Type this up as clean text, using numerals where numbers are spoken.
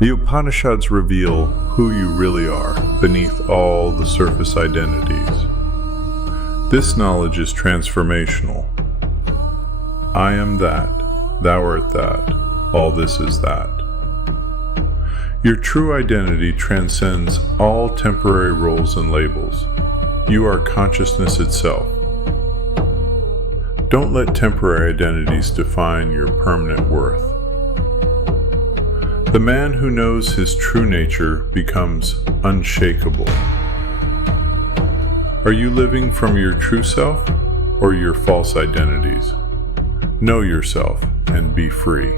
The Upanishads reveal who you really are beneath all the surface identities. This knowledge is transformational. I am that, thou art that, all this is that. Your true identity transcends all temporary roles and labels. You are consciousness itself. Don't let temporary identities define your permanent worth. The man who knows his true nature becomes unshakable. Are you living from your true self or your false identities? Know yourself and be free.